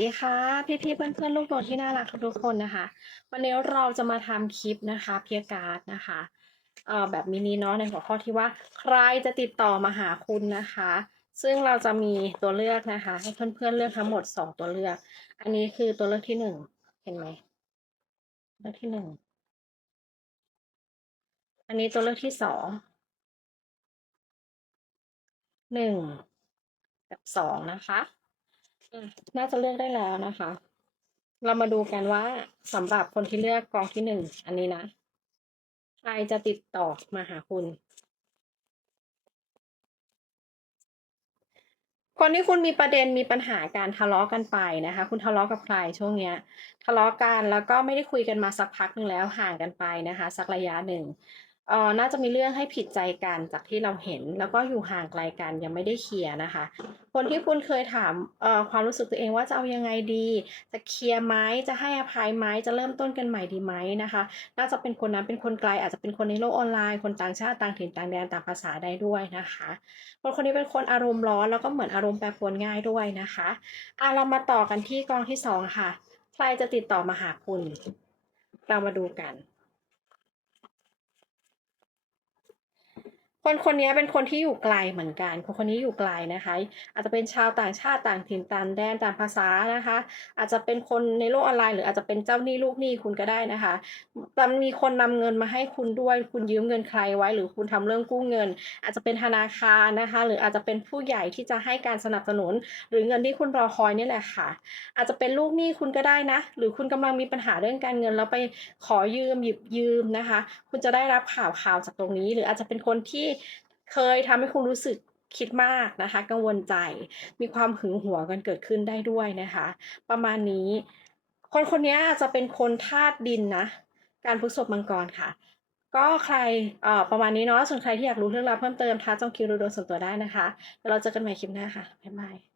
ดีค่ะ พี่ๆเพื่อนๆลูกโดดที่น่ารักทุกๆคนนะคะ วันนี้เราจะมาทำคลิปนะคะเพียการ์ดนะคะเอ่อแบบมินิเนาะในหัวข้อที่ว่าใครจะติดต่อมาหาคุณนะคะ ซึ่งเราจะมีตัวเลือกนะคะ ให้เพื่อนๆเลือกทั้งหมดสองตัวเลือก อันนี้คือตัวเลือกที่หนึ่งเห็นไหมตัวเลือกที่หนึ่งอันนี้ตัวเลือกที่สองหนึ่งกับสองนะคะ น่าจะเลือกได้แล้วนะคะ เรามาดูกันว่าสำหรับคนที่เลือกกองที่หนึ่งอันนี้นะ ใครจะติดต่อมาหาคุณ คนที่คุณมีประเด็นมีปัญหาการทะเลาะกันไปนะคะ คุณทะเลาะกับใครช่วงเนี้ย ทะเลาะกันแล้วก็ไม่ได้คุยกันมาสักพักหนึ่งแล้วห่างกันไปนะคะ สักระยะหนึ่ง เออน่าจะมีเรื่องให้ผิดใจกันจากที่เราเห็น แล้วก็อยู่ห่างไกลกันยังไม่ได้เคลียร์นะคะ คนที่คุณเคยถามเอ่อความรู้สึกตัวเองว่าจะเอายังไงดี จะเคลียร์ไหมจะให้อภัยไหมจะเริ่มต้นกันใหม่ดีไหมนะคะ น่าจะเป็นคนนั้นเป็นคนไกลอาจจะเป็นคนในโลกออนไลน์ คนต่างชาติต่างถิ่นต่างแดนต่างภาษาได้ด้วยนะคะคนคนนี้เป็นคนอารมณ์ร้อนแล้วก็เหมือนอารมณ์แปรปรวนง่ายด้วยนะคะอะเรามาต่อกันที่กองที่สองค่ะ ใครจะติดต่อมาหาคุณ เรามาดูกัน คนคนนี้เป็นคนที่อยู่ไกลเหมือนกัน คนคนนี้อยู่ไกลนะคะ อาจจะเป็นชาวต่างชาติต่างถิ่นต่างแดนต่างภาษานะคะ อาจจะเป็นคนในโลกออนไลน์ หรืออาจจะเป็นเจ้าหนี้ลูกหนี้คุณก็ได้นะคะมันมีคนนำเงินมาให้คุณด้วย คุณยืมเงินใครไว้ หรือคุณทำเรื่องกู้เงิน อาจจะเป็นธนาคารนะคะ หรืออาจจะเป็นผู้ใหญ่ที่จะให้การสนับสนุน หรือเงินที่คุณรอคอยนี่แหละค่ะ อาจจะเป็นลูกหนี้คุณก็ได้นะ หรือคุณกำลังมีปัญหาเรื่องการเงินแล้วไปขอยืมหยิบยืมนะคะ คุณจะได้รับข่าวข่าวจากตรงนี้ หรืออาจจะเป็นคนที่เคยทำให้คุณรู้สึกคิดมากนะคะ กังวลใจ มีความหึงหวงกันเกิดขึ้นได้ด้วยนะคะ ประมาณนี้ คนคนนี้จะเป็นคนธาตุดินนะ การพฤกษบมังกรค่ะ ก็ใครเอ่อประมาณนี้เนาะส่วนใครที่อยากรู้เรื่องราวเพิ่มเติมท้าจองคิวดูดวงส่วนตัวได้นะคะแล้วเราเจอกันใหม่คลิปหน้าค่ะบ๊ายบาย